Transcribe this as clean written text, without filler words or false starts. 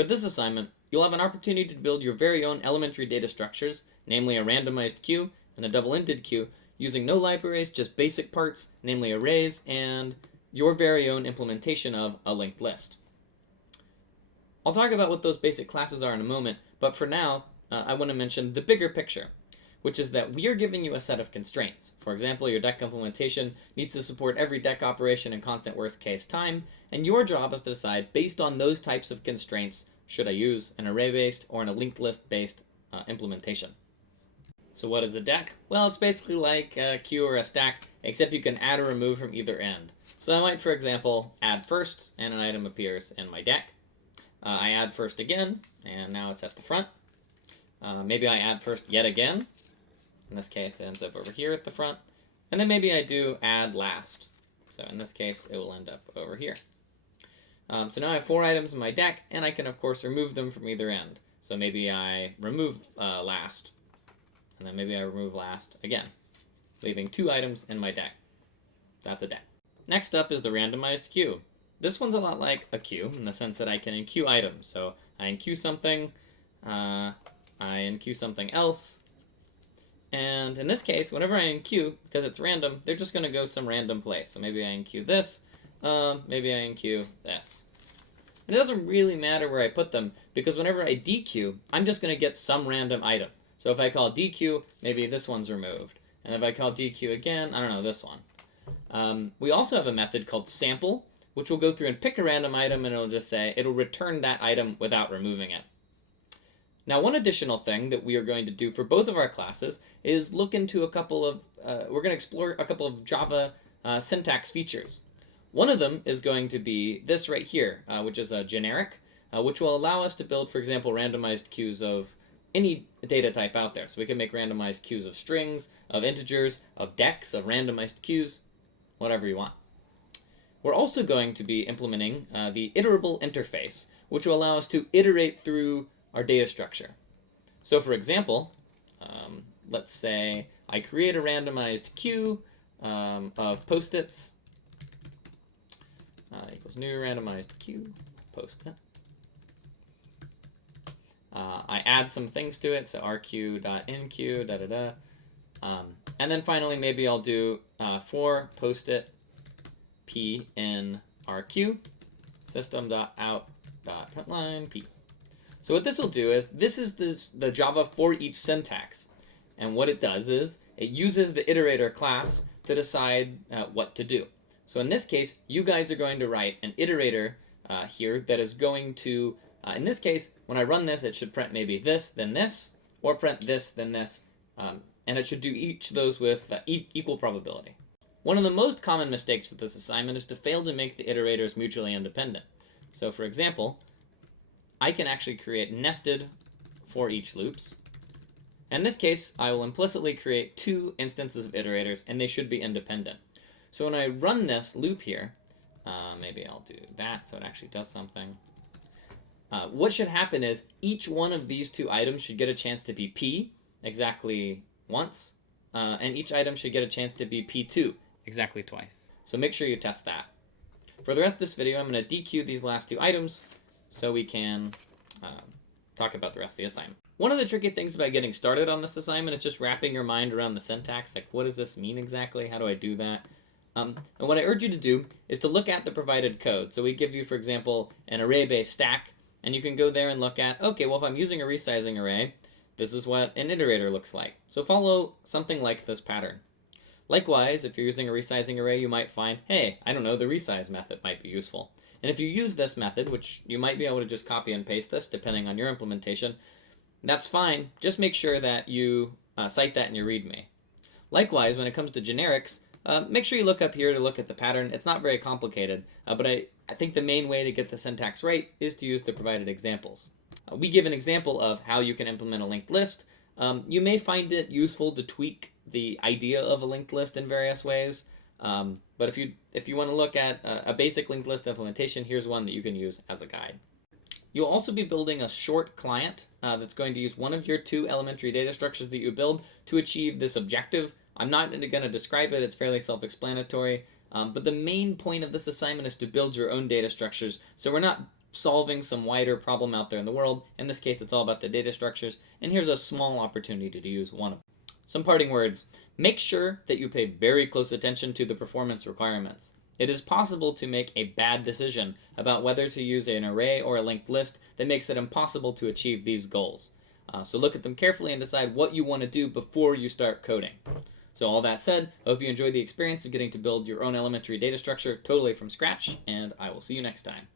For this assignment, you'll have an opportunity to build your very own elementary data structures, namely a randomized queue and a double-ended queue, using no libraries, just basic parts, namely arrays, and your very own implementation of a linked list. I'll talk about what those basic classes are in a moment, but for now, I want to mention the bigger picture, which is that we are giving you a set of constraints. For example, your Deque implementation needs to support every Deque operation in constant worst case time, and your job is to decide, based on those types of constraints, should I use an array-based or a linked list-based implementation. So what is a Deque? Well, it's basically like a queue or a stack, except you can add or remove from either end. So I might, for example, add first, and an item appears in my Deque. I add first again, and now it's at the front. Maybe I add first yet again. In this case, it ends up over here at the front. And then maybe I do add last. So in this case, it will end up over here. So now I have 4 items in my Deque, and I can, of course, remove them from either end. So maybe I remove last, and then maybe I remove last again, leaving 2 items in my Deque. That's a Deque. Next up is the randomized queue. This one's a lot like a queue in the sense that I can enqueue items. So I enqueue something, I enqueue something else, and in this case, whenever I enqueue, because it's random, they're just going to go some random place. So maybe I enqueue this, maybe I enqueue this. And it doesn't really matter where I put them, because whenever I dequeue, I'm just going to get some random item. So if I call dequeue, maybe this one's removed. And if I call dequeue again, I don't know, this one. We also have a method called sample, which will go through and pick a random item, and it'll just say, it'll return that item without removing it. Now, one additional thing that we are going to do for both of our classes is look into a couple of, we're going to explore a couple of Java syntax features. One of them is going to be this right here, which is a generic, which will allow us to build, for example, randomized queues of any data type out there. So we can make randomized queues of strings, of integers, of Deques, of randomized queues, whatever you want. We're also going to be implementing the iterable interface, which will allow us to iterate through our data structure. So for example, let's say I create a randomized queue of post-its equals new randomized queue post-it. I add some things to it, so rq.enqueue, and then finally maybe I'll do for post-it p in rq system.out.println p. So what this will do is, this is the Java for each syntax. And what it does is, it uses the iterator class to decide what to do. So in this case, you guys are going to write an iterator here that is going to, in this case, when I run this, it should print maybe this, then this, or print this, then this. And it should do each of those with equal probability. One of the most common mistakes with this assignment is to fail to make the iterators mutually independent. So for example, I can actually create nested for each loops. In this case, I will implicitly create 2 instances of iterators, and they should be independent. So when I run this loop here, maybe I'll do that so it actually does something. What should happen is each one of these 2 items should get a chance to be p exactly once, and each item should get a chance to be p2 exactly twice. So make sure you test that. For the rest of this video, I'm going to dequeue these last 2 items so we can talk about the rest of the assignment. One of the tricky things about getting started on this assignment is just wrapping your mind around the syntax. Like, what does this mean exactly? How do I do that? And what I urge you to do is to look at the provided code. So we give you, for example, an array-based stack, and you can go there and look at, okay, well, if I'm using a resizing array, this is what an iterator looks like. So follow something like this pattern. Likewise, if you're using a resizing array, you might find, hey, I don't know, the resize method might be useful. And if you use this method, which you might be able to just copy and paste this depending on your implementation, that's fine. Just make sure that you cite that in your README. Likewise, when it comes to generics, make sure you look up here to look at the pattern. It's not very complicated, but I think the main way to get the syntax right is to use the provided examples. We give an example of how you can implement a linked list. You may find it useful to tweak the idea of a linked list in various ways. But if you want to look at a basic linked list implementation, here's one that you can use as a guide. You'll also be building a short client that's going to use one of your 2 elementary data structures that you build to achieve this objective. I'm not going to describe it, it's fairly self-explanatory, but the main point of this assignment is to build your own data structures, so we're not solving some wider problem out there in the world. In this case, it's all about the data structures, and here's a small opportunity to use one of them. Some parting words. Make sure that you pay very close attention to the performance requirements. It is possible to make a bad decision about whether to use an array or a linked list that makes it impossible to achieve these goals. So look at them carefully and decide what you want to do before you start coding. So all that said, I hope you enjoyed the experience of getting to build your own elementary data structure totally from scratch, and I will see you next time.